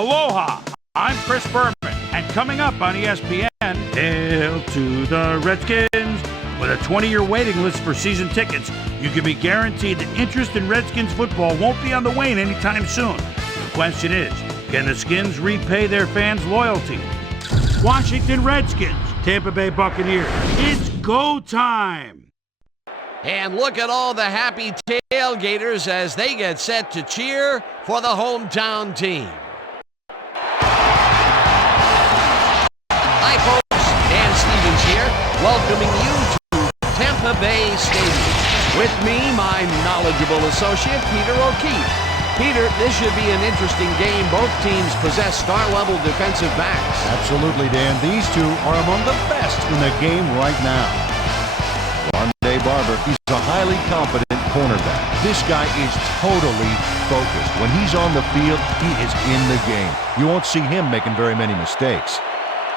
Aloha, I'm Chris Berman, and coming up on ESPN, hail to the Redskins. With a 20-year waiting list for season tickets, you can be guaranteed that interest in Redskins football won't be on the wane anytime soon. The question is, can the Skins repay their fans' loyalty? Washington Redskins, Tampa Bay Buccaneers, it's go time! And look at all the happy tailgaters as they get set to cheer for the hometown team. Hi folks, Dan Stevens here, welcoming you to Tampa Bay Stadium. With me, my knowledgeable associate, Peter O'Keefe. Peter, this should be an interesting game. Both teams possess star-level defensive backs. Absolutely, Dan. These two are among the best in the game right now. Barber, he's a highly competent cornerback. This guy is totally focused. When he's on the field, he is in the game. You won't see him making very many mistakes.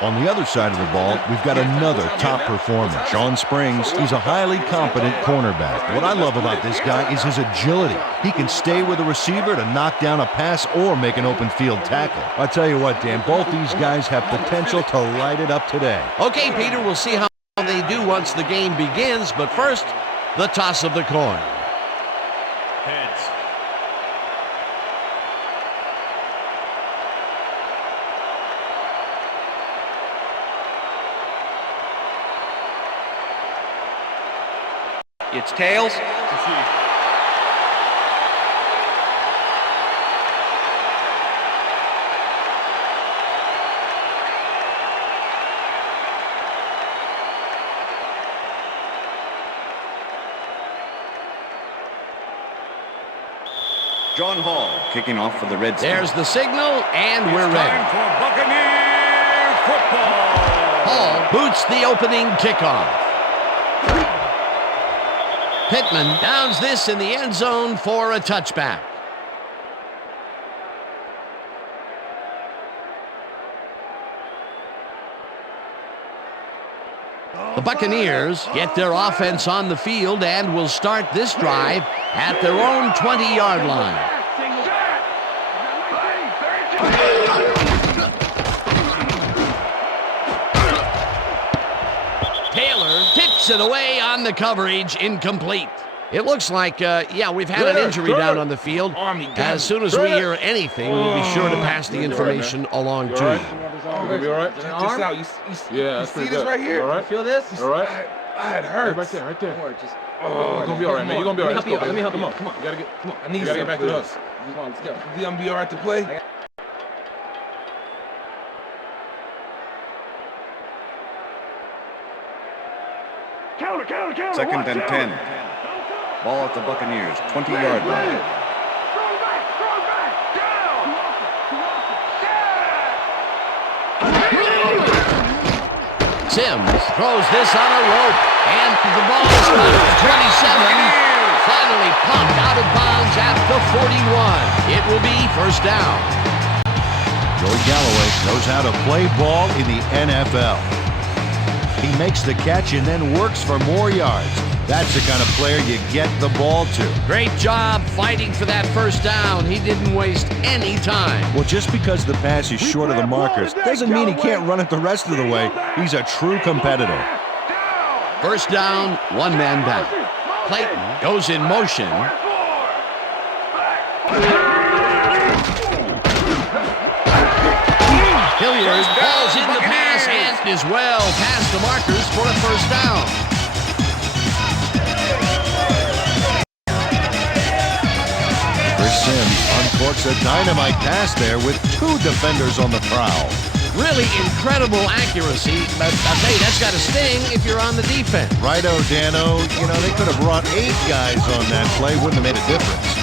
On the other side of the ball, we've got another top performer, Sean Springs. He's a highly competent cornerback. What I love about this guy is his agility. He can stay with a receiver to knock down a pass or make an open field tackle. I tell you what, Dan, both these guys have potential to light it up today. Okay, Peter, we'll see how they do once the game begins, but first, the toss of the coin. Heads. It's tails. John Hall kicking off for the Redskins. There's the signal, and we're ready. Time for Buccaneer football. Hall boots the opening kickoff. Pittman downs this in the end zone for a touchback. The Buccaneers get their offense on the field and will start this drive at their own 20-yard line. Taylor tips it away on the coverage, incomplete. It looks like, we've had an injury down on the field. As soon as we hear anything, we'll be sure to pass the information along to you. Gonna be all right? Check this out. You see this right here? All right. Feel this? All right. It hurts. Right there. You're gonna be all right, man. You're gonna be all right. Let me help you. Come on. You gotta get. Come on. I need you gotta get back to us. Come on, let's go. You gonna be all right to play? Counter. Second and 10. Ball at the Buccaneers, 20-yard line. Sims throws this on a rope, and the ball is caught at 27. Finally pumped out of bounds at the 41. It will be first down. Joey Galloway knows how to play ball in the NFL. He makes the catch and then works for more yards. That's the kind of player you get the ball to. Great job fighting for that first down. He didn't waste any time. Well, just because the pass is short of the markers doesn't mean he can't run it the rest of the way. He's a true competitor. First down, one man back. Clayton goes in motion. Hilliard falls in the pass and is well past the markers for a first down. Sims uncorks a dynamite pass there with two defenders on the prowl. Really incredible accuracy, but I'll tell you, that's got to sting if you're on the defense. Righto, Dano. You know, they could have brought 8 guys on that play. Wouldn't have made a difference.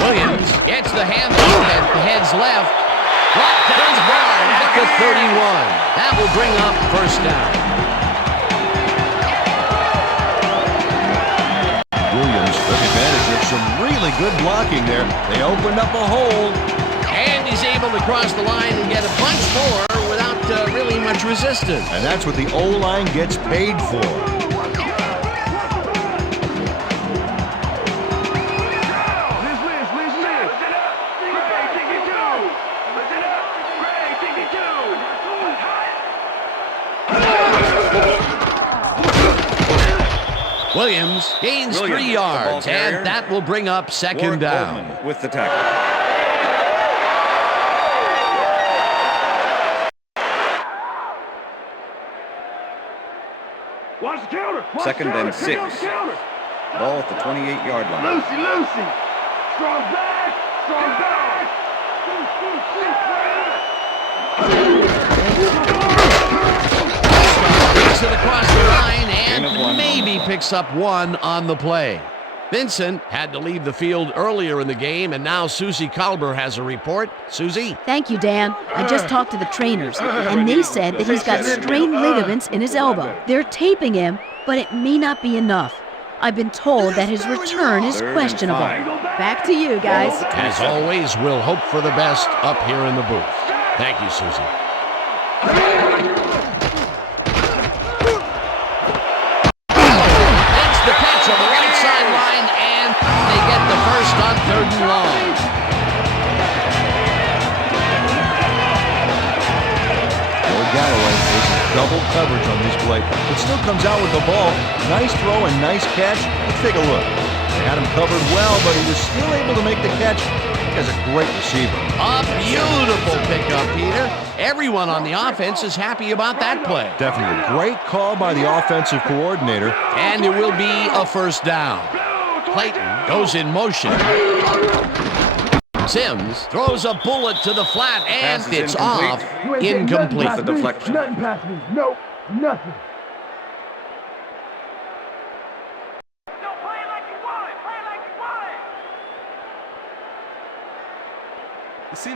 Williams gets the handoff and heads left. Brought down hard at the 31. That will bring up first down. Williams took advantage of some really good blocking there. They opened up a hole. And he's able to cross the line and get a bunch more without really much resistance. And that's what the O-line gets paid for. Williams gains 3 yards, and that will bring up second down. Bowman with the tackle. Watch the counter. Second and 6. Ball at the 28-yard line. Lucy. Strong back. Takes it across the line and maybe picks up 1 on the play. Vincent had to leave the field earlier in the game, and now Susie Kalber has a report. Susie? Thank you, Dan. I just talked to the trainers, and they said that he's got strained ligaments in his elbow. They're taping him, but it may not be enough. I've been told that his return is questionable. Back to you, guys. As always, we'll hope for the best up here in the booth. Thank you, Susie. That's the catch on the right sideline, and they get the first on 3rd and long. Galloway faces double coverage on this play, but still comes out with the ball. Nice throw and nice catch. Let's take a look. They had him covered well, but he was still able to make the catch. He has a great receiver. A beautiful pickup, Peter. Everyone on the offense is happy about that play. Definitely a great call by the offensive coordinator. And it will be a first down. Clayton goes in motion. Sims throws a bullet to the flat, and it's off. Incomplete. The deflection. Nothing past me. Nope. Nothing.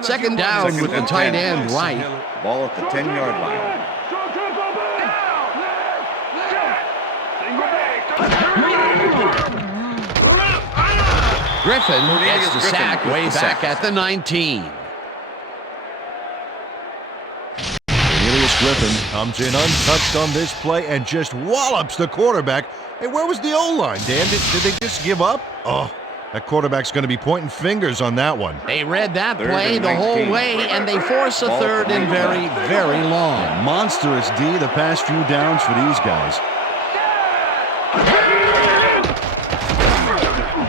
Second down with the tight end right. Ball at the 10-yard line. Griffin gets the sack way back at the 19. Cornelius Griffin comes in untouched on this play and just wallops the quarterback. Hey, where was the O-line, Dan? Did they just give up? Oh, that quarterback's going to be pointing fingers on that one. They read that play the whole way, and they force a 3rd and very, very long. Monstrous D the past few downs for these guys.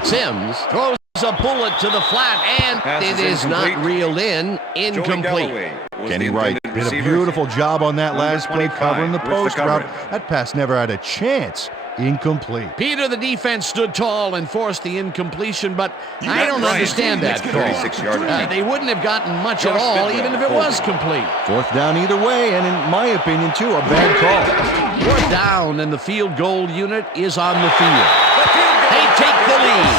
Sims throws a bullet to the flat, and it is not reeled in. Incomplete. Kenny Wright did a beautiful job on that last play covering the post route. That pass never had a chance. Incomplete. Peter, the defense stood tall and forced the incompletion, but I don't understand that call. They wouldn't have gotten much at all, even if it was complete. 4th down either way, and in my opinion, too, a bad call. 4th down, and the field goal unit is on the field. They take the lead.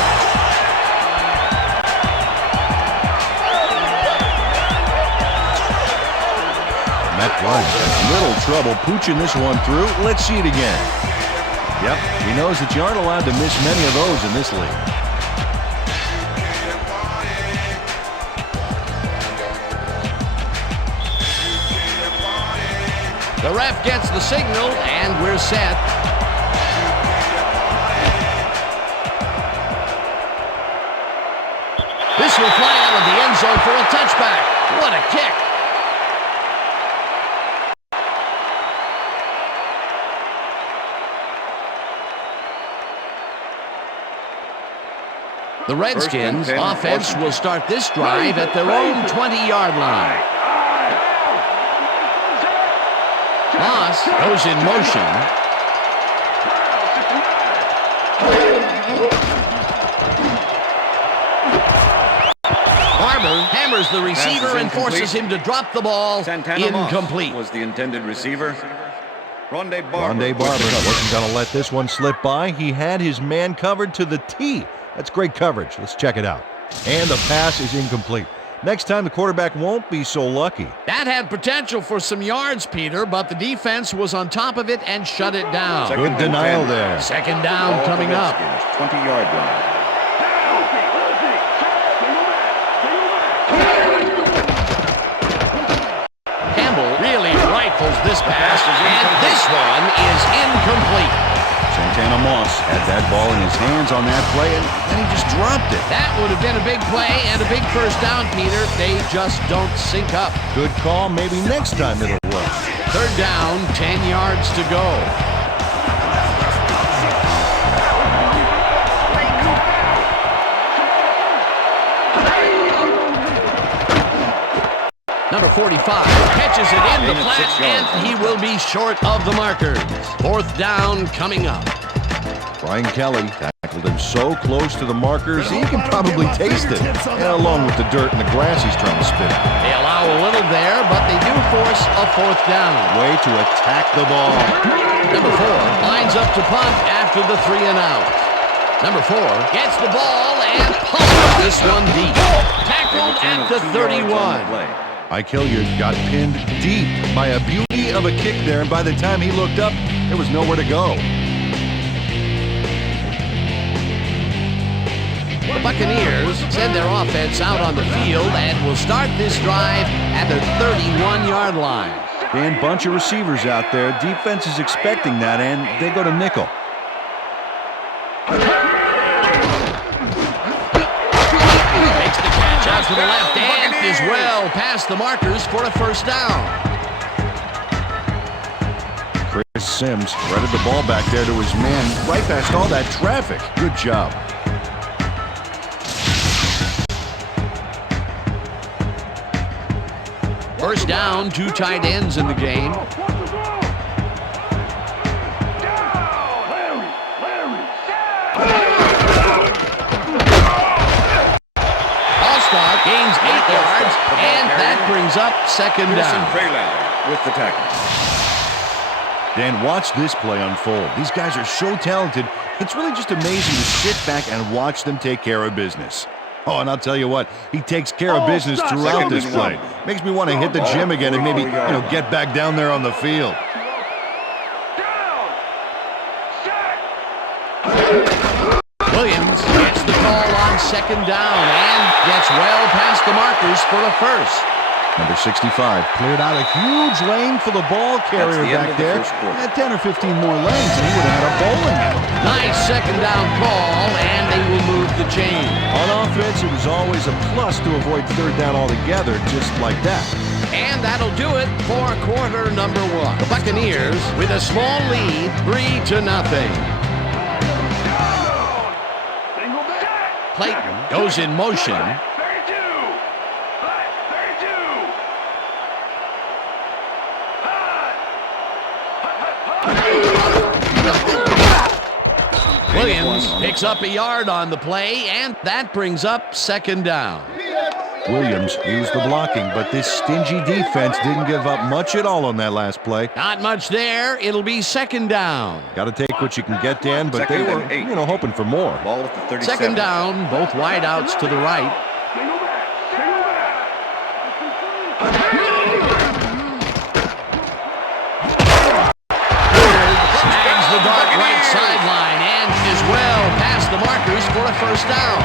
Matt Bryant has little trouble pooching this one through. Let's see it again. Yep, he knows that you aren't allowed to miss many of those in this league. The ref gets the signal, and we're set. This will fly out of the end zone for a touchback. What a kick. The Redskins offense will start this drive at their own 20-yard line. Moss goes in motion. Barber hammers the receiver and forces him to drop the ball. Incomplete. Was the intended receiver. Rondé Barber wasn't going to let this one slip by. He had his man covered to the T. That's great coverage. Let's check it out. And the pass is incomplete. Next time, the quarterback won't be so lucky. That had potential for some yards, Peter, but the defense was on top of it and shut it down. Good denial there. Second down coming up. 20-yard line. Campbell really rifles this pass, and this one is incomplete. Santana Moss had that ball in his hands on that play, and then he just dropped it. That would have been a big play and a big first down, Peter. They just don't sync up. Good call. Maybe next time it'll work. 3rd down, 10 yards to go. 45. Catches it in the flat, and he will be short of the markers. 4th down coming up. Brian Kelly tackled him so close to the markers, he can probably taste it, along with the dirt and the grass he's trying to spit out. They allow a little there, but they do force a 4th down. Way to attack the ball. Number 4 lines up to punt after the 3 and out. Number 4 gets the ball and pumps this one deep. Tackled at the 31. Ike Hilliard got pinned deep by a beauty of a kick there, and by the time he looked up, there was nowhere to go. The Buccaneers send their offense out on the field and will start this drive at their 31-yard line. Dan, bunch of receivers out there. Defense is expecting that, and they go to nickel. Makes the catch out to the left and is well past the markers for a 1st down. Chris Sims threaded the ball back there to his man right past all that traffic. Good job. First down, 2 tight ends in the game. All-Star gains 8 yards, and that brings up 2nd down. With the tackle. Dan, watch this play unfold. These guys are so talented, it's really just amazing to sit back and watch them take care of business. Oh, and I'll tell you what, he takes care of business throughout this play. Makes me want to hit the gym again and maybe, get back down there on the field. Williams gets the call on 2nd down and gets well past the markers for a 1st. Number 65 cleared out a huge lane for the ball carrier back there. Had 10 or 15 more lanes, and he would have had a bowling alley. Nice 2nd down call, and they will move the chain. On offense, it was always a plus to avoid 3rd down altogether, just like that. And that'll do it for quarter number 1. The Buccaneers with a small lead, 3-0. Clayton goes in motion. Williams picks up a yard on the play, and that brings up 2nd down. Williams used the blocking, but this stingy defense didn't give up much at all on that last play. Not much there. It'll be 2nd down. Got to take what you can get, Dan, but they were, hoping for more. Ball at the 37. 2nd down, both wideouts to the right. Snags the dark right sideline and is well past the markers for a 1st down.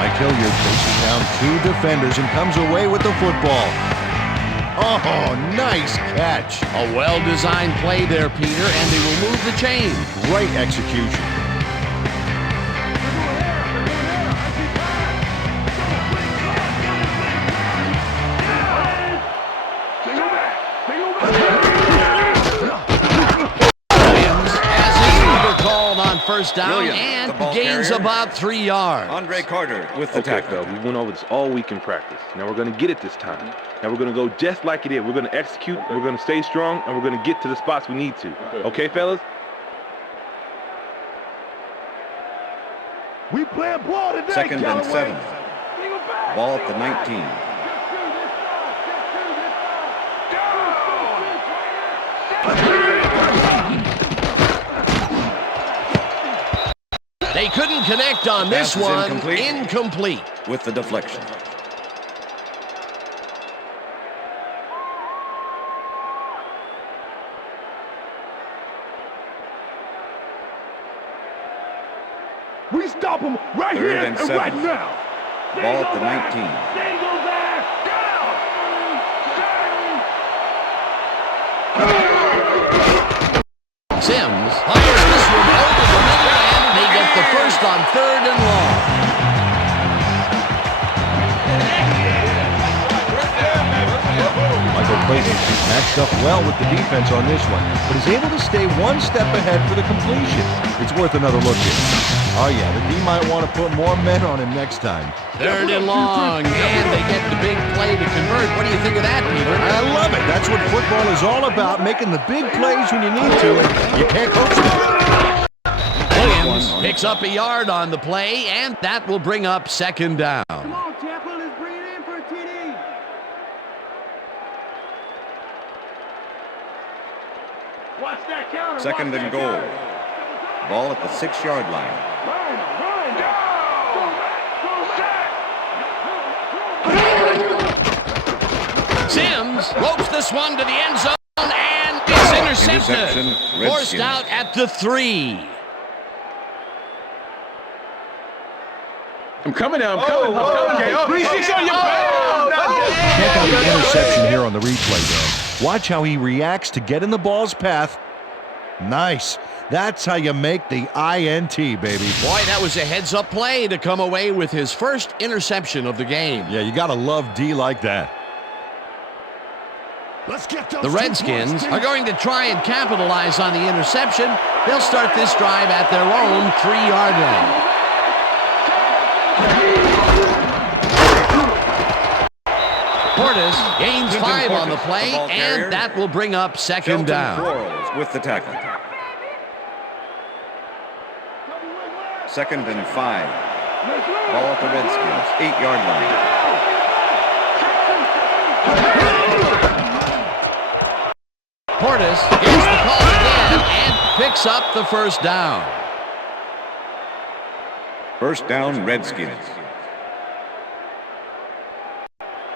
Ike Hilliard faces down 2 defenders and comes away with the football. Oh, nice catch. A well-designed play there, Peter, and they will move the chain. Great execution. Williams has his leader called on 1st down and gains about 3 yards. Andre Carter with the tackle. We went over this all week in practice. Now we're going to get it this time. Now we're going to go just like it is. We're going to execute, we're going to stay strong, and we're going to get to the spots we need to. Okay, fellas? We playing ball today, 2nd and 7. Ball at the 19. They couldn't connect on this one. Incomplete. With the deflection. We stop them right here and right now. Ball at the 19. Sims fires this one over the middle, and they get the 1st on 3rd and long. Michael Clayton matched up well with the defense on this one, but is able to stay 1 step ahead for the completion. It's worth another look here. Oh, yeah, the D might want to put more men on him next time. 3rd and long, and they get the big play to convert. What do you think of that, Peter? I love it. That's what football is all about, making the big plays when you need to, and you can't coach them. Williams picks up a yard on the play, and that will bring up 2nd down. Come on, Tampa, let's bring it in for a TD. Watch that counter. 2nd and goal. Ball at the 6-yard line. Sims ropes this one to the end zone, and it's intercepted. Interception, Forced Redskins. out at the 3. I'm coming now. I'm coming. Okay. 3-6 on your Check out the interception here on the replay, Dan. Watch how he reacts to get in the ball's path. Nice. That's how you make the INT, baby. Boy, that was a heads-up play to come away with his first interception of the game. Yeah, you got to love D like that. The Redskins are going to try and capitalize on the interception. They'll start this drive at their own 3-yard line. Portis gains 5 on the play, and that will bring up 2nd down. Quarles with the tackle. 2nd and 5. Ball at the Redskins, 8-yard line. Portis gets the call again and picks up the 1st down. 1st down, Redskins.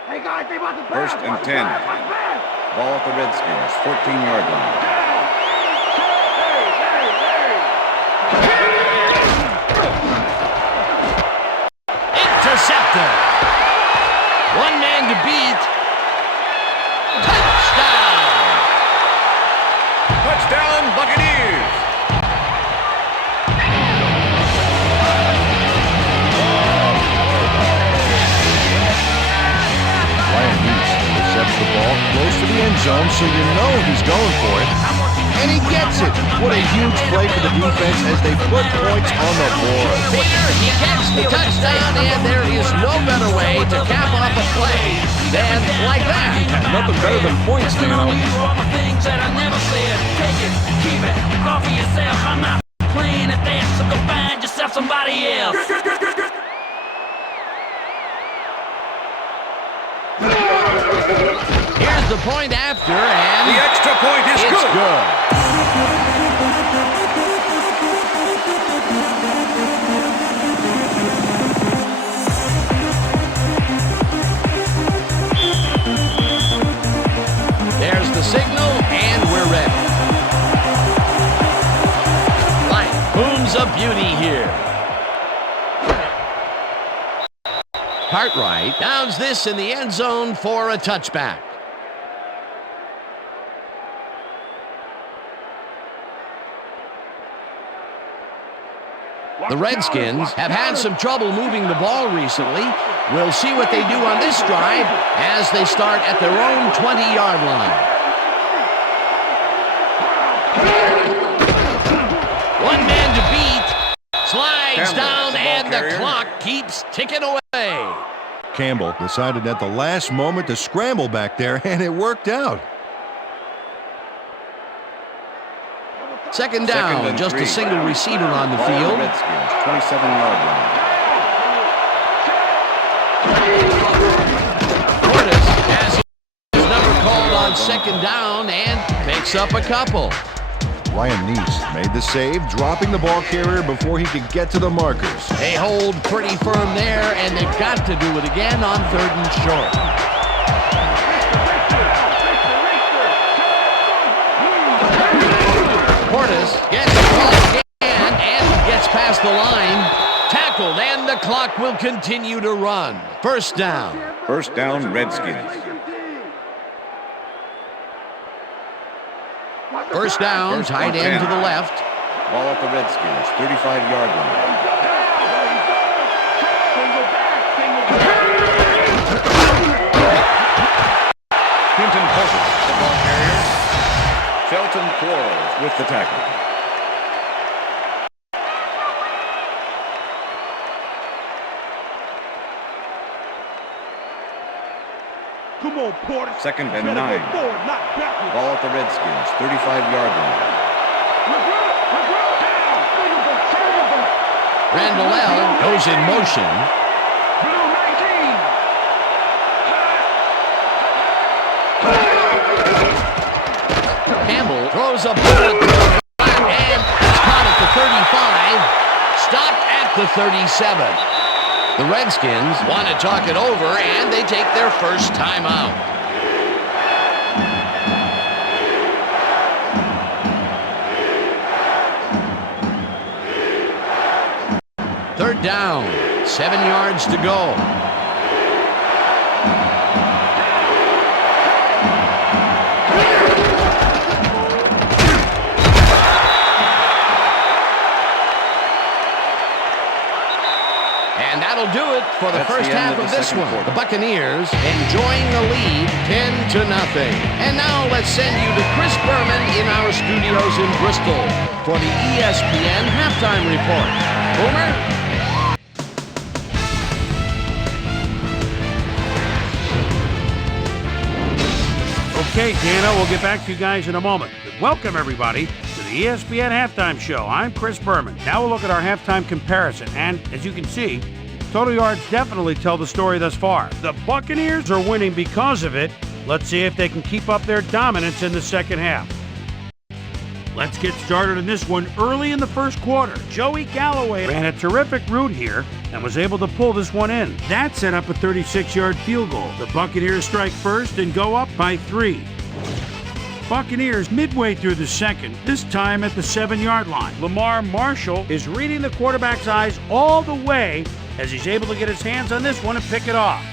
Hey guys, they about to 1st and 10. Ball at the Redskins, 14-yard line. Intercepted. 1 man to beat. Touchdown. Touchdown, Buccaneers! Intercepts the ball close to the end zone, so you know he's going for it. And he gets it. What a huge play for the defense as they put points on the board. He gets the touchdown, and there is no better way to cap off a play than like that. Nothing better than points, Dano. Somebody else. Here's the point after, and The extra point is it's good. There's the signal, and we're ready. Light booms a beauty here. Cartwright downs this in the end zone for a touchback. The Redskins have had some trouble moving the ball recently. We'll see what they do on this drive as they start at their own 20-yard line. 1 man to beat. Slides Campbell, down, the ball and the carrier. clock keeps ticking away. Campbell decided at the last moment to scramble back there, and it worked out. 2nd down, Second and just 3. a single receiver on the Ball at field. Redskins, 27-yard line. Portis has his number called on 2nd down and picks up a couple. Ryan Neese made the save, dropping the ball carrier before he could get to the markers. They hold pretty firm there, and they've got to do it again on 3rd and short. Portis gets the ball again and gets past the line. Tackled, and the clock will continue to run. 1st down. 1st down, Redskins. 1st down, First tight and end 10. to the left. Ball at the Redskins, 35-yard line. Quinton Posis, the ball carrier. Shelton Quarles with the tackle. Come on, Porter. Second and Better 9. go forward, not backward. Ball at the Redskins, 35-yard line. Randall goes in motion. Blue 19. Campbell throws a bullet to the flat and it's caught at the 35. Stopped at the 37. The Redskins want to talk it over, and they take their first timeout. Third down, 7 yards to go. And that'll do it for the first half of this one. The Buccaneers enjoying the lead 10-0. And now let's send you to Chris Berman in our studios in Bristol for the ESPN halftime report. Boomer? Okay, Dana, we'll get back to you guys in a moment. But welcome, everybody, to the ESPN Halftime Show. I'm Chris Berman. Now we'll look at our halftime comparison. And as you can see, total yards definitely tell the story thus far. The Buccaneers are winning because of it. Let's see if they can keep up their dominance in the second half. Let's get started in this one early in the first quarter. Joey Galloway ran a terrific route here and was able to pull this one in. That set up a 36-yard field goal. The Buccaneers strike first and go up by 3. Buccaneers midway through the second, this time at the 7-yard line. Lamar Marshall is reading the quarterback's eyes all the way as he's able to get his hands on this one and pick it off.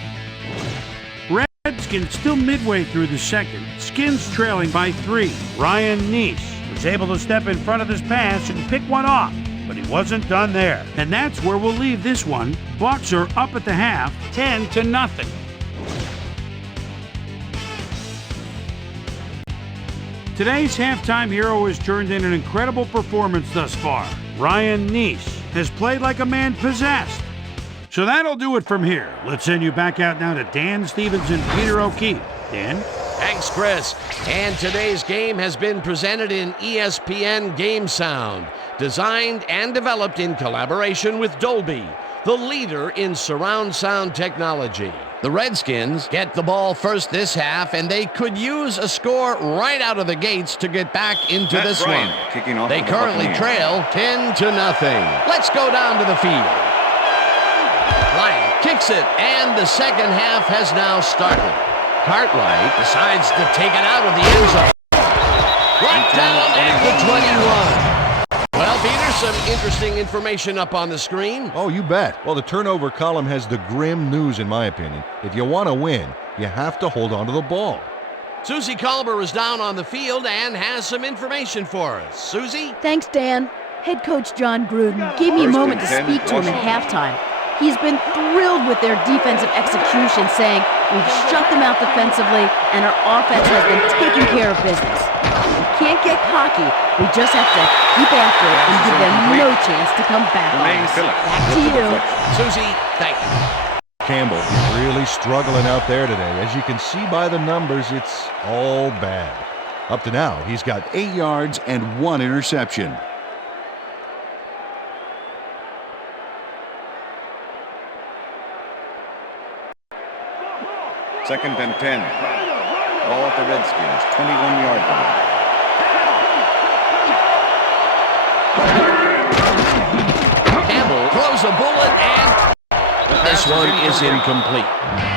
Redskins still midway through the second. Skins trailing by 3. Ryan Neese was able to step in front of this pass and pick one off, but he wasn't done there. And that's where we'll leave this one. Bucs are up at the half, 10-0. Today's halftime hero has turned in an incredible performance thus far. Ryan Neese has played like a man possessed. So that'll do it from here. Let's send you back out now to Dan Stevens and Peter O'Keefe. Dan? Thanks, Chris. And today's game has been presented in ESPN Game Sound, designed and developed in collaboration with Dolby, the leader in surround sound technology. The Redskins get the ball first this half, and they could use a score right out of the gates to get back into this one. Kicking off They the currently Buccaneers. trail 10-0. Let's go down to the field. Bryant kicks it, and the second half has now started. Cartwright decides to take it out of the end zone. Right down at the 21. Well, Peter, some interesting information up on the screen. Oh, you bet. Well, the turnover column has the grim news, in my opinion. If you want to win, you have to hold on to the ball. Susie Colber is down on the field and has some information for us. Susie? Thanks, Dan. Head coach John Gruden gave me a moment to speak to him at halftime. He's been thrilled with their defensive execution, saying, "We've shut them out defensively, and our offense has been taking care of business. We can't get cocky. We just have to keep after it and give them no chance to come back on us." Back to you. Susie, thank you. Campbell really struggling out there today. As you can see by the numbers, it's all bad. Up to now, he's got 8 yards and 1 interception. Second and 10. Ball at the Redskins, 21-yard line. Campbell throws a bullet, and this one is incomplete.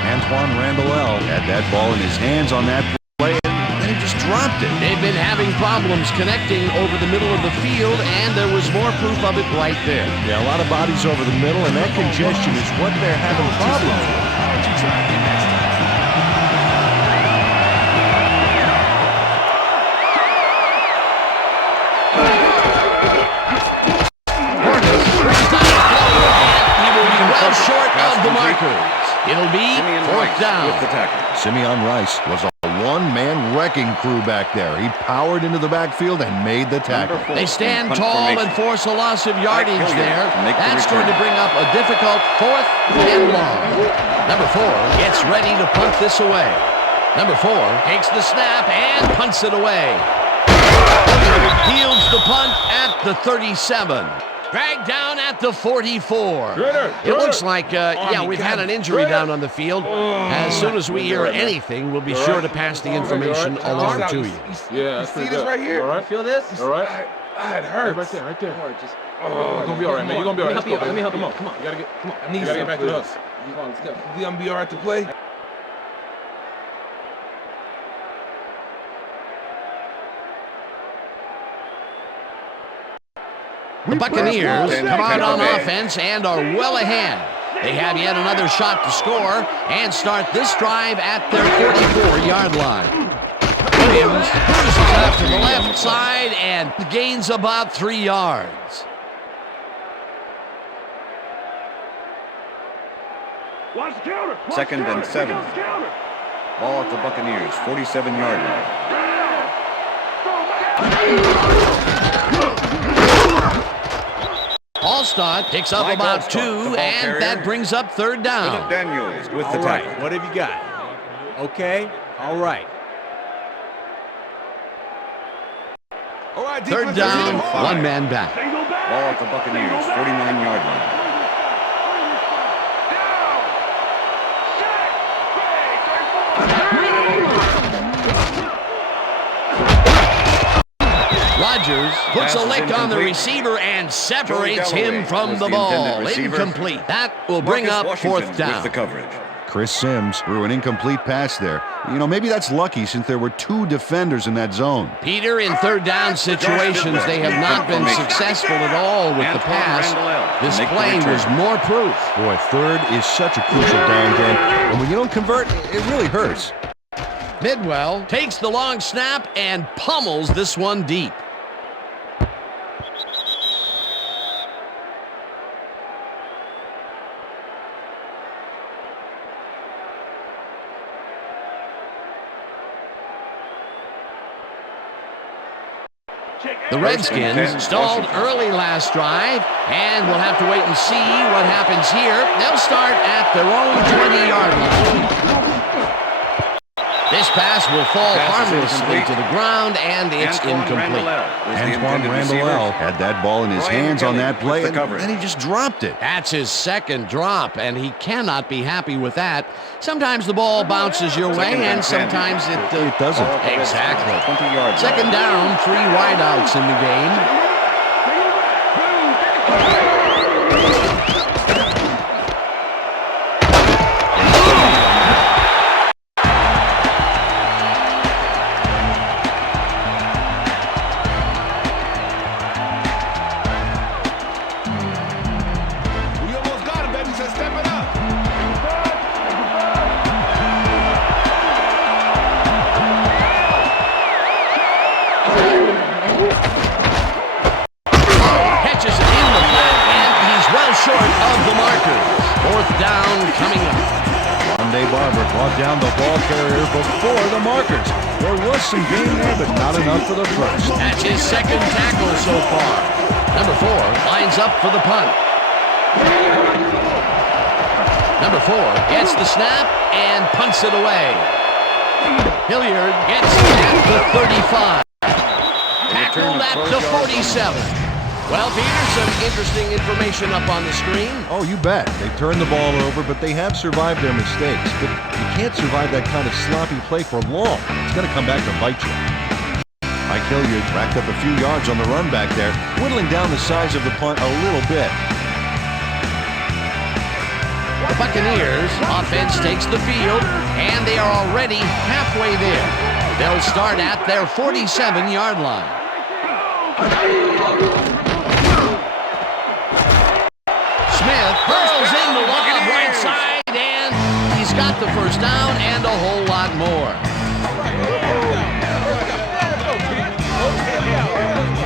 Antoine Randall had that ball in his hands on that play, and then he just dropped it. They've been having problems connecting over the middle of the field, and there was more proof of it right there. Yeah, a lot of bodies over the middle, and that congestion is what they're having problems with. Short of the markers. It'll be fourth down. With the tackle. Simeon Rice was a one-man wrecking crew back there. He powered into the backfield and made the tackle. They stand tall and force a loss of yardage there. That's going to bring up a difficult 4th and long. Number 4 gets ready to punt this away. Number 4 takes the snap and punts it away. Fields the punt at the 37. Dragged down at the 44. It looks like, we've had an injury down on the field. As soon as we hear anything, we'll be sure to pass the information along to you. Yeah, that's See this right here? All right. Feel this? All right. It hurts. Right there, right there. You're gonna be all right, man. You're gonna be all right. Let me help you. Come on. Come on. You gotta get. Come on. I need You gotta get back to us. Come on, let's go. You gonna be all right to play? The Buccaneers come out on offense and are well ahead. They have yet another shot to score and start this drive at their 44-yard line. Williams cruises out to the left side and gains about 3 yards. Second and 7. Ball at the Buccaneers, 47-yard line. Allstott picks up Mike about Allstott, 2, the ball and carrier. that brings up third down. Philip Daniels with the All right, tackle. what have you got? Okay, all right. Third down, 1 man back. Ball at the Buccaneers, 49-yard line. Rodgers puts a lick on the receiver and separates him from the ball. Incomplete. That will bring up fourth down. With the coverage. Chris Sims threw an incomplete pass there. You know, maybe that's lucky since there were 2 defenders in that zone. Peter, in third down situations, they have not been successful at all with the pass. This play was more proof. Boy, third is such a crucial down game. And when you don't convert, it really hurts. Midwell takes the long snap and pummels this one deep. The Redskins stalled early last drive, and we'll have to wait and see what happens here. They'll start at their own 20-yard line. This pass will fall harmlessly to the ground, and it's incomplete. Antoine Randall had that ball in his hands on that play, and then he just dropped it. That's his second drop, and he cannot be happy with that. Sometimes the ball bounces your way, and sometimes it doesn't. Exactly. 20-yard Second down, 3 wideouts in the game. Down the ball carrier before the markers. There was some gain there, but not enough for the first. That's his second tackle so far. Number 4 lines up for the punt. Number 4 gets the snap and punts it away. Hilliard gets it at the 35. Tackled at the 47. Well, Peter, some interesting information up on the screen. Oh, you bet. They turned the ball over, but they have survived their mistakes. But you can't survive that kind of sloppy play for long. It's going to come back to bite you. Mike Hilliard racked up a few yards on the run back there, whittling down the size of the punt a little bit. The Buccaneers offense takes the field, and they are already halfway there. They'll start at their 47-yard line. Smith hurls in the lob right side, and he's got the first down and a whole lot more.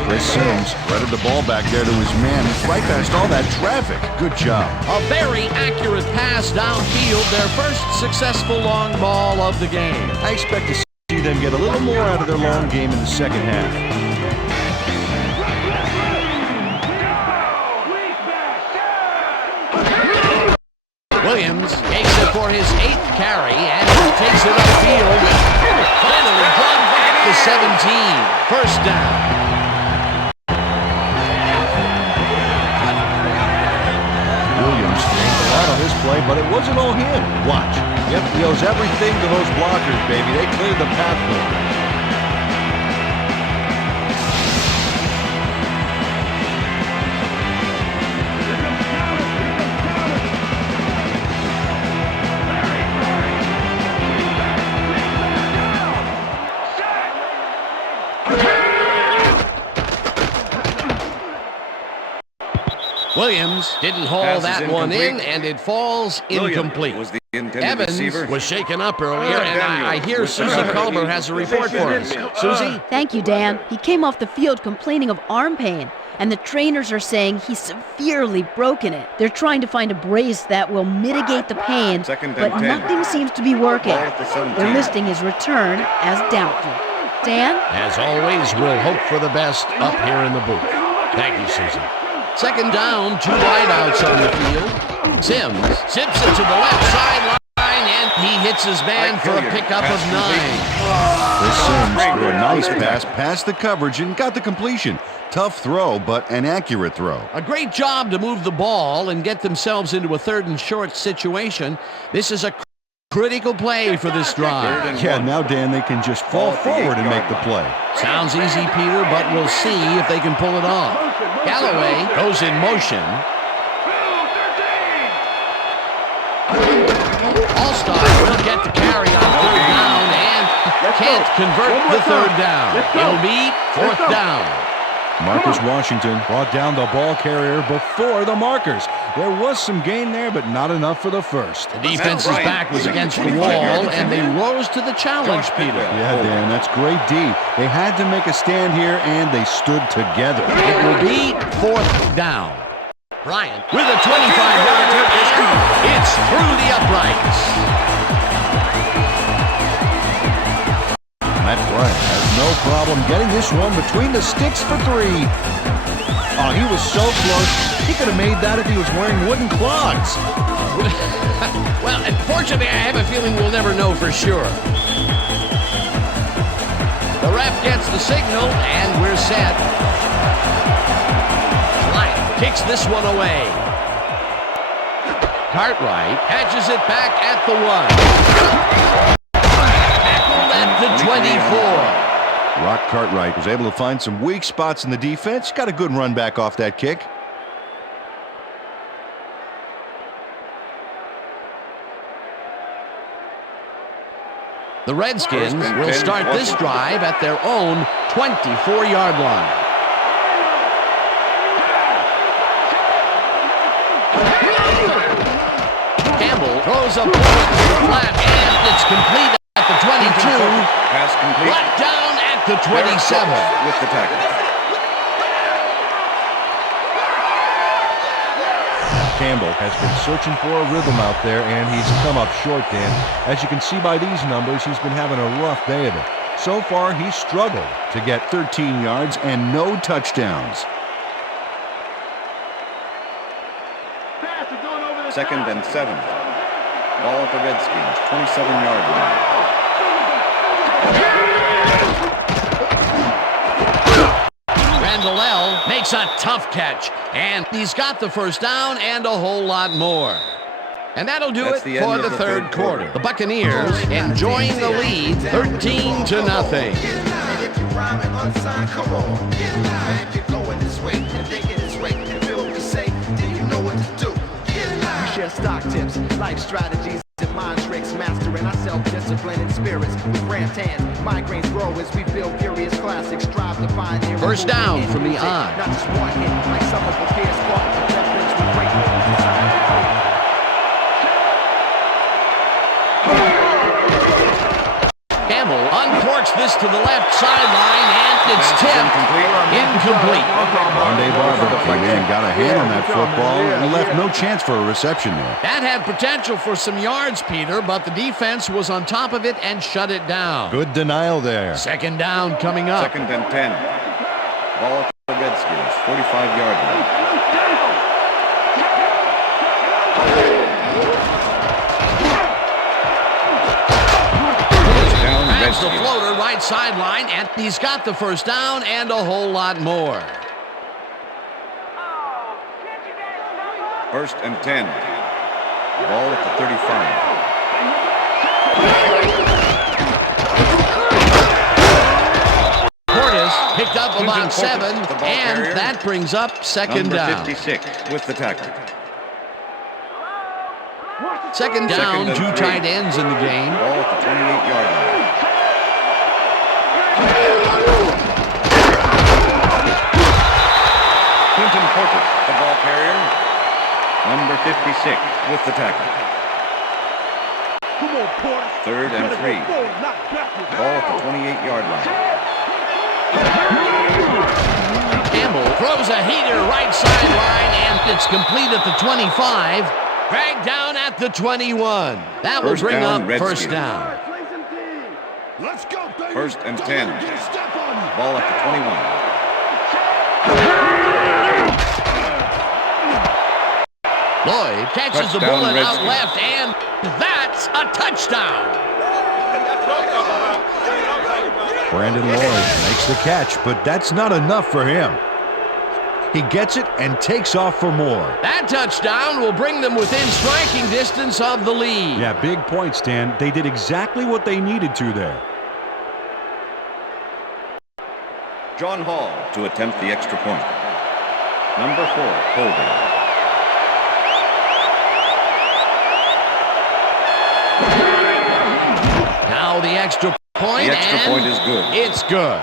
Chris Sims threaded the ball back there to his man, right past all that traffic. Good job. A very accurate pass downfield, their first successful long ball of the game. I expect to see them get a little more out of their long game in the second half. Williams takes it for his 8th carry, and he takes it upfield. Finally brought back to 17. First down. Williams gained a lot on this play, but it wasn't all him. Watch. Yep, he owes everything to those blockers, baby. They cleared the path for him. Williams didn't haul that one in, and it falls incomplete. Was the intended Evans receiver. was shaken up earlier, and I hear Susie Culver has a report for us. Susie? Thank you, Dan. He came off the field complaining of arm pain, and the trainers are saying he's severely broken it. They're trying to find a brace that will mitigate the pain, but nothing seems to be working. They're listing his return as doubtful. Dan? As always, we'll hope for the best up here in the booth. Thank you, Susie. Second down, 2 wideouts on the field. Sims zips it to the left sideline, and he hits his man for a pickup of 9. This Sims threw a nice pass past the coverage and got the completion. Tough throw, but an accurate throw. A great job to move the ball and get themselves into a 3rd and short situation. This is a critical play for this drive. Yeah, now, Dan, they can just fall forward and make the play. Sounds easy, Peter, but we'll see if they can pull it off. Galloway goes in motion. All-Star will get the carry on 3rd down and can't convert the 3rd down. It'll be 4th down. Marcus Washington brought down the ball carrier before the markers. There was some gain there, but not enough for the first. The defense's back was against the wall, and they rose to the challenge, Peter. Yeah, Dan, that's great D. They had to make a stand here, and they stood together. It will be 4th down. Bryant with a 25-yarder, and it's through the uprights. Matt Bryant has no problem getting this one between the sticks for 3. Oh, he was so close. He could have made that if he was wearing wooden clogs. Well, unfortunately, I have a feeling we'll never know for sure. The ref gets the signal, and we're set. Bryant kicks this one away. Cartwright catches it back at the 1. At the 24. Rock Cartwright was able to find some weak spots in the defense. Got a good run back off that kick. The Redskins will start this drive at their own 24-yard line. Campbell throws a ball to the flat, and it's complete at the 22. Pass complete. Brought down at the 27. With the tackle. Campbell has been searching for a rhythm out there, and he's come up short, Dan. As you can see by these numbers, he's been having a rough day of it. So far, he's struggled to get 13 yards and no touchdowns. 2nd and 7. Ball at the Redskins, 27-yard line. Randall makes a tough catch, and he's got the first down and a whole lot more. And that'll do it for the third quarter. The Buccaneers enjoying the lead, 13-0. Share stock tips, life strategies, and mind tricks, mastering our self-discipline and spirits. With cramped hands, migraines grow as we build furious classics, strive to find their first down from the on. Not just one hit, like some of the peers caught the reference with great Campbell uncorks this to the left sideline, and it's tipped. Incomplete. Rondé Barber came in and got a hand on that football and left no chance for a reception there. That had potential for some yards, Peter, but the defense was on top of it and shut it down. Good denial there. Second down coming up. 2nd and 10. Ball at the Redskins, 45-yard line. Here's the floater, right sideline, and he's got the first down and a whole lot more. 1st and 10. Ball at the 35. Portis picked up about 7, and carrier. that brings up 2nd down. 56 with the tackle. 2nd down, 2 tight ends in the game. Ball at the 28-yard line. Clinton Portis, the ball carrier. Number 56 with the tackle. 3rd and 3. Ball at the 28-yard line. Campbell throws a heater right sideline, and it's complete at the 25. Dragged down at the 21. That will bring up first down. Let's go, baby. 1st and 10. Ball at the 21. Lloyd catches the Touchdown, bullet out Redskins. left, and that's a touchdown. Brandon Lloyd makes the catch, but that's not enough for him. He gets it and takes off for more. That touchdown will bring them within striking distance of the lead. Yeah, big point, Stan. They did exactly what they needed to there. John Hall to attempt the extra point. Number 4, holding. Now the extra point, The extra point is good. It's good.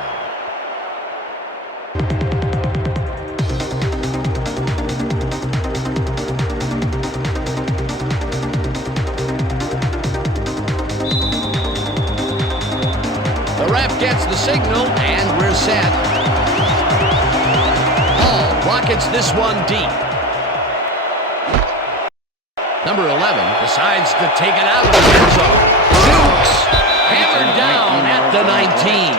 The ref gets the signal, and we're set. Hall rockets this one deep. Number 11 decides to take it out of the end zone. Dukes hammered down at the 19.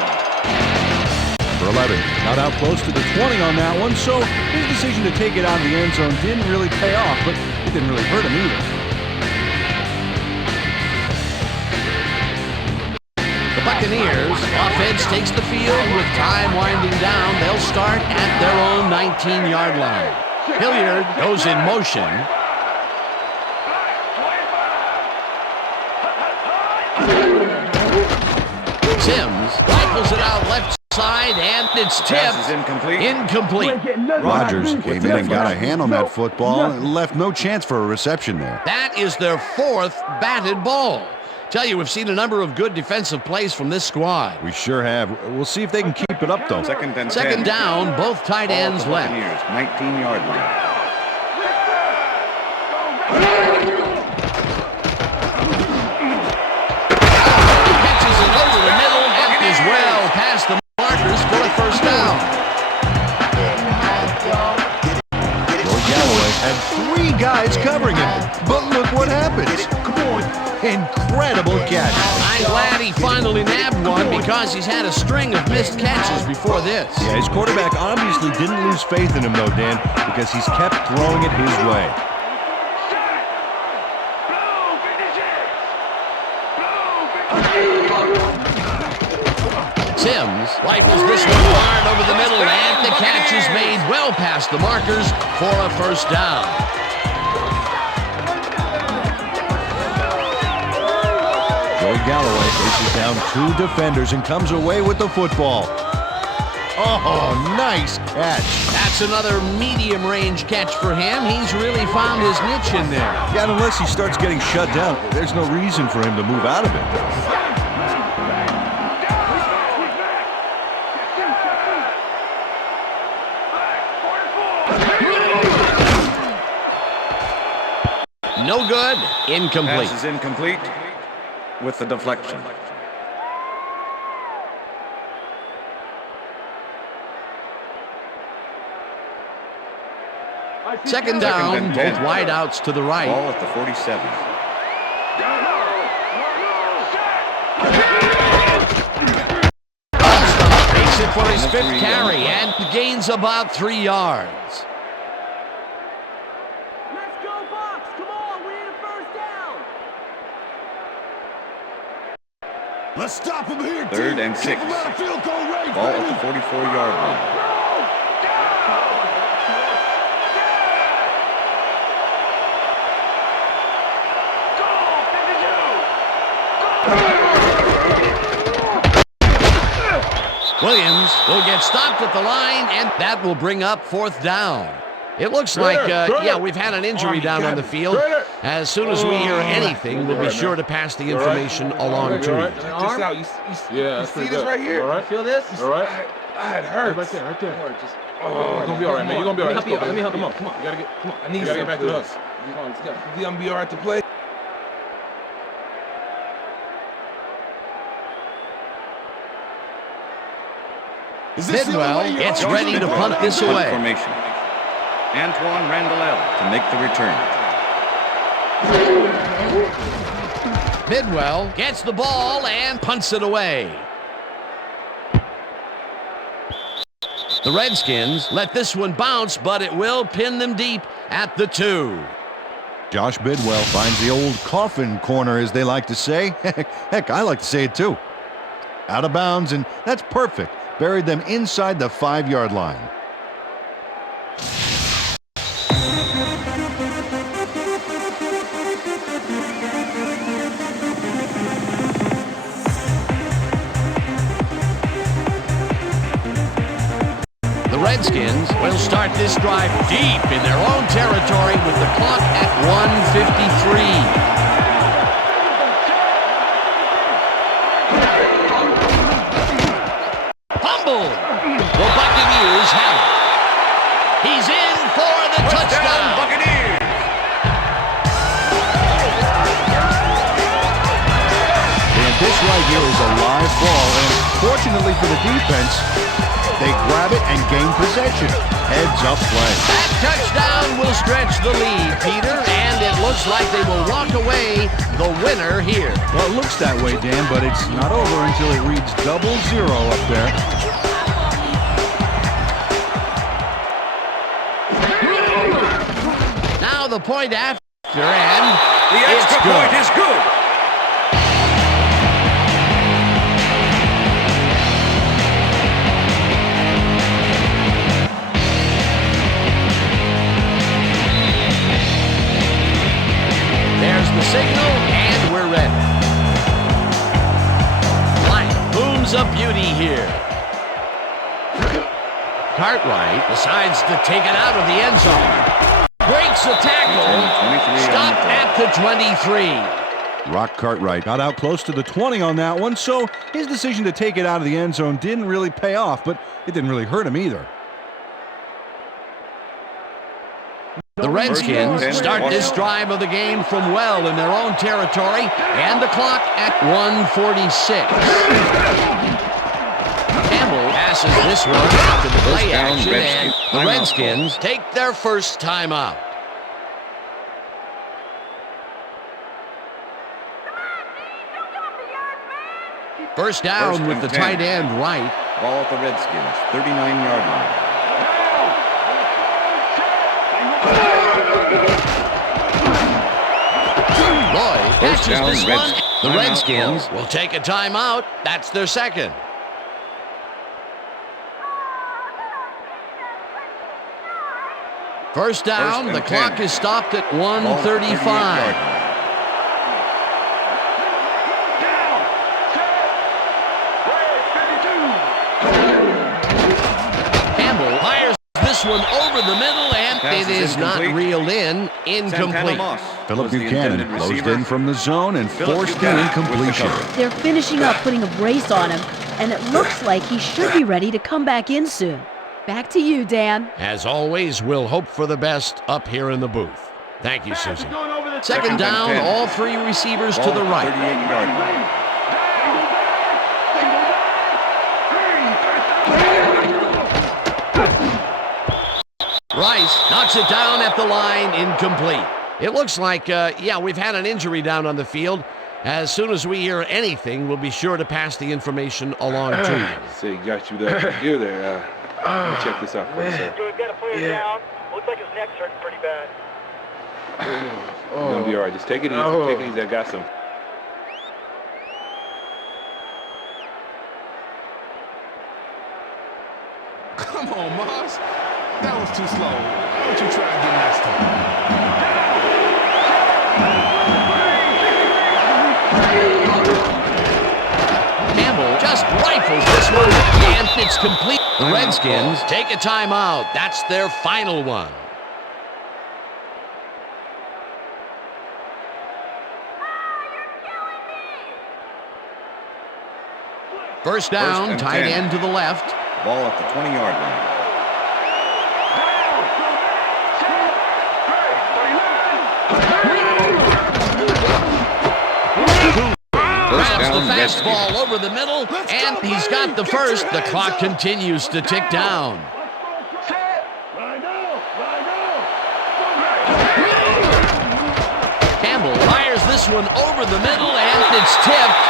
Number 11 got out close to the 20 on that one, so his decision to take it out of the end zone didn't really pay off, but it didn't really hurt him either. The Buccaneers offense takes the field with time winding down. They'll start at their own 19-yard line. Hilliard goes in motion. Sims rifles it out left side, and it's Pass tipped. is incomplete. Incomplete. Rodgers came in and got a hand on that football and left no chance for a reception there. That is their 4th batted ball. Tell you, we've seen a number of good defensive plays from this squad. We sure have. We'll see if they can keep it up, though. 2nd and 10. Second down, both tight Ball at ends the left. Buccaneers, 19-yard line. Catches it over the middle and is well past the markers for a first down. George Galloway had 3 guys covering him, but look what happens. Incredible catch. I'm glad he finally nabbed one because he's had a string of missed catches before this. Yeah, his quarterback obviously didn't lose faith in him, though, Dan, because he's kept throwing it his way. Sims rifles this one hard over the middle, and the catch is made well past the markers for a first down. George Galloway faces down 2 defenders and comes away with the football. Oh, nice catch. That's another medium-range catch for him. He's really found his niche in there. Yeah, and unless he starts getting shut down, there's no reason for him to move out of it. No good. Incomplete. Pass is incomplete with the deflection. Second down, both wideouts to the right. Ball at the 47. Makes it for his 5th carry and gains about 3 yards. Let's go, Bucs! Come on, we need a first down! Let's stop him here, 3rd and 6. Ball at the 44-yard line. Williams will get stopped at the line, and that will bring up 4th down. It looks like, we've had an injury down on the field. As soon as we hear anything, we'll be sure to pass the information along to you. Just out. You see this right here? All right. Feel this? All right. It hurts. Right there. It's gonna be all right, man. You're gonna be all right. Let me help you. Come on. You gotta get. Come on. I need you to get back to us. Come on. I'm gonna be all right to play. Bidwell gets ready to punt this away. Formation. Antoine Randall to make the return. Bidwell gets the ball and punts it away. The Redskins let this one bounce, but it will pin them deep at the 2. Josh Bidwell finds the old coffin corner, as they like to say. Heck, I like to say it too. Out of bounds, and that's perfect. Buried them inside the 5-yard line. The Redskins will start this drive deep in their own territory with the clock at 1:53. The Buccaneers have it. He's in for the touchdown. Buccaneers. And this right here is a live ball, and fortunately for the defense, they grab it and gain possession. Heads up play. That touchdown will stretch the lead, Peter, and it looks like they will walk away the winner here. Well, it looks that way, Dan, but it's not over until it reads 0-0 up there. Now the point after, and The extra point is good. there's the signal, and we're ready. Light booms a beauty here. Cartwright decides to take it out of the end zone. Breaks the tackle. Stopped at the 23. Rock Cartwright got out close to the 20 on that one, so his decision to take it out of the end zone didn't really pay off, but it didn't really hurt him either. The Redskins start this drive of the game from well in their own territory, and the clock at 1:46. Campbell passes this one after the play action, and the Redskins take their first time out. First down with the tight end right. Ball at the Redskins, 39-yard line. Lloyd catches this one. The Redskins will take a timeout. That's their second. First down, the clock is stopped at 1:35. Campbell fires this one over the middle, and it is not reeled in. Incomplete. Philip Buchanan closed in from the zone and forced the incompletion. They're finishing up putting a brace on him, and it looks like he should be ready to come back in soon. Back to you, Dan. As always, we'll hope for the best up here in the booth. Thank you, Susan. Second down, all three receivers to the right. 38-yard line. Rice knocks it down at the line, incomplete. It looks like, we've had an injury down on the field. As soon as we hear anything, we'll be sure to pass the information along to you. So you got you there. You're there. Let me check this out for you, sir. We've got a player down. Looks like his neck's hurting pretty bad. You're gonna be all right. Just take it easy. Take it easy. I got some. too slow. Why don't you try again next time? Campbell just rifles this one, and it's complete. The Redskins take a timeout. That's their final one. First down, tight end to the left. Ball at the 20-yard line. Grabs the fastball over the middle, and he's got the first. The clock continues to tick down. Campbell fires this one over the middle, and it's tipped.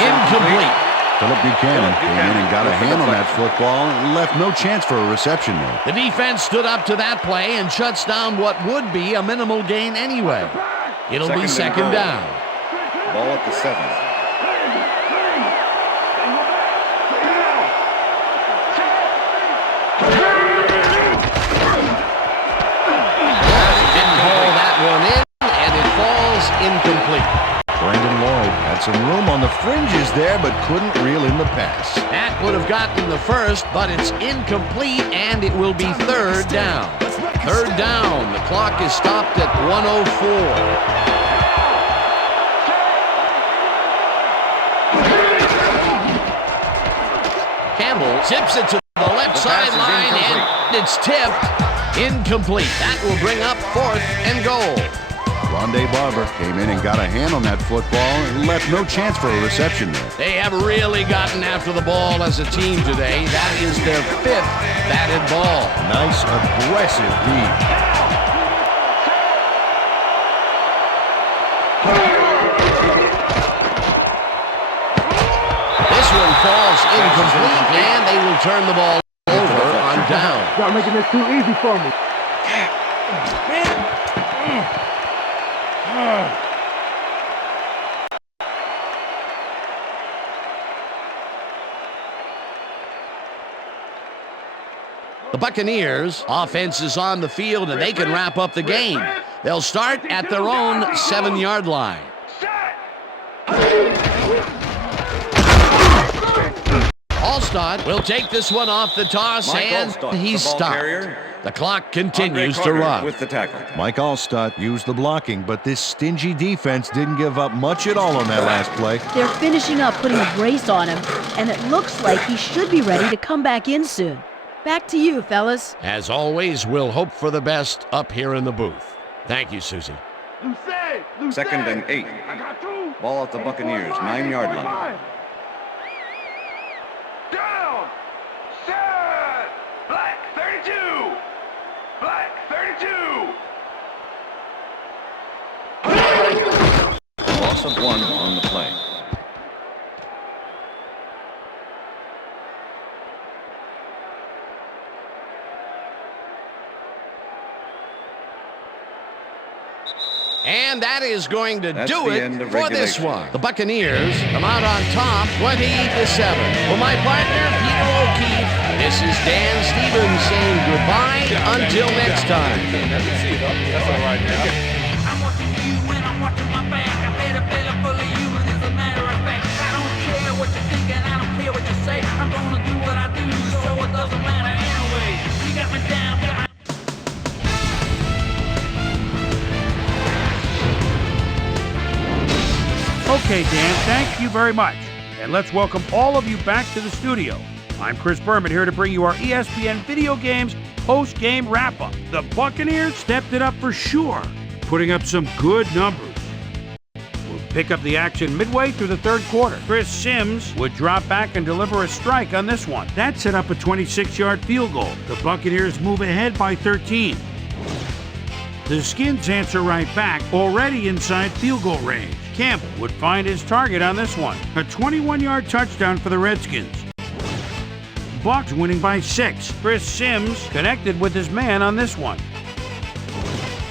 Incomplete. Philip Buchanan came in and got a hand on that football and left no chance for a reception there. The defense stood up to that play and shuts down what would be a minimal gain anyway. It'll be second down. Ball at the 7. Incomplete. Brandon Lloyd had some room on the fringes there, but couldn't reel in the pass. That would have gotten the first, but it's incomplete, and it will be third down. Third down. The clock is stopped at 1:04. Campbell tips it to the left sideline, and it's tipped. Incomplete. That will bring up 4th and goal. Rondé Barber came in and got a hand on that football and left no chance for a reception there. They have really gotten after the ball as a team today. That is their 5th batted ball. Nice, aggressive deed. This one falls incomplete, and they will turn the ball over on down. Y'all making this too easy for me. The Buccaneers offense is on the field, and they can wrap up the game. They'll start at their own 7-yard line. Allstott will take this one off the toss, and he's stopped. The clock continues to run. With the tackle. Mike Allstott used the blocking, but this stingy defense didn't give up much at all on that last play. They're finishing up putting a brace on him, and it looks like he should be ready to come back in soon. Back to you, fellas. As always, we'll hope for the best up here in the booth. Thank you, Susie. Second and 8. Ball at the Buccaneers, 9-yard line. Down! Set! Black 32! Black 32! Loss of 1 on the play. And that is going to do it for regulation. this one. The Buccaneers come out on top, 28-7. For my partner, Peter O'Keefe, this is Dan Stevens saying goodbye until next time. That's all right now. I'm watching you and I'm watching my back. I made a belly full of you, and as a matter of fact, I don't care what you think and I don't care what you say. I'm gonna do what I do, so it doesn't matter anyway. You got me down, got my Okay, Dan, thank you very much. And let's welcome all of you back to the studio. I'm Chris Berman here to bring you our ESPN Video Games post-game wrap-up. The Buccaneers stepped it up for sure, putting up some good numbers. We'll pick up the action midway through the third quarter. Chris Sims would drop back and deliver a strike on this one. That set up a 26-yard field goal. The Buccaneers move ahead by 13. The Skins answer right back, already inside field goal range. Campbell would find his target on this one. A 21-yard touchdown for the Redskins. Bucs winning by 6. Chris Sims connected with his man on this one.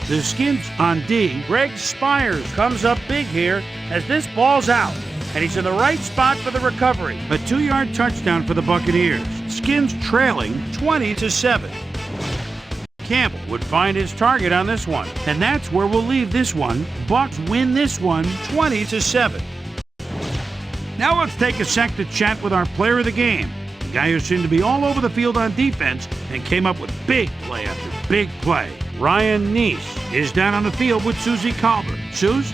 The Skins on D. Greg Spires comes up big here as this ball's out, and he's in the right spot for the recovery. A 2-yard touchdown for the Buccaneers. Skins trailing 20-7. Campbell would find his target on this one. And that's where we'll leave this one. Bucs win this one 20-7. Now let's take a sec to chat with our player of the game. The guy who seemed to be all over the field on defense and came up with big play after big play. Ryan Neese is down on the field with Susie Colbert. Suze?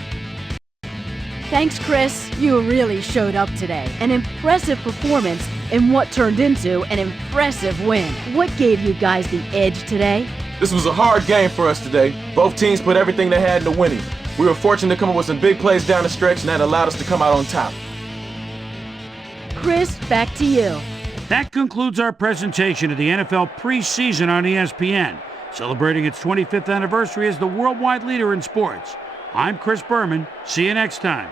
Thanks, Chris. You really showed up today. An impressive performance in what turned into an impressive win. What gave you guys the edge today? This was a hard game for us today. Both teams put everything they had into winning. We were fortunate to come up with some big plays down the stretch, and that allowed us to come out on top. Chris, back to you. That concludes our presentation of the NFL preseason on ESPN, celebrating its 25th anniversary as the worldwide leader in sports. I'm Chris Berman. See you next time.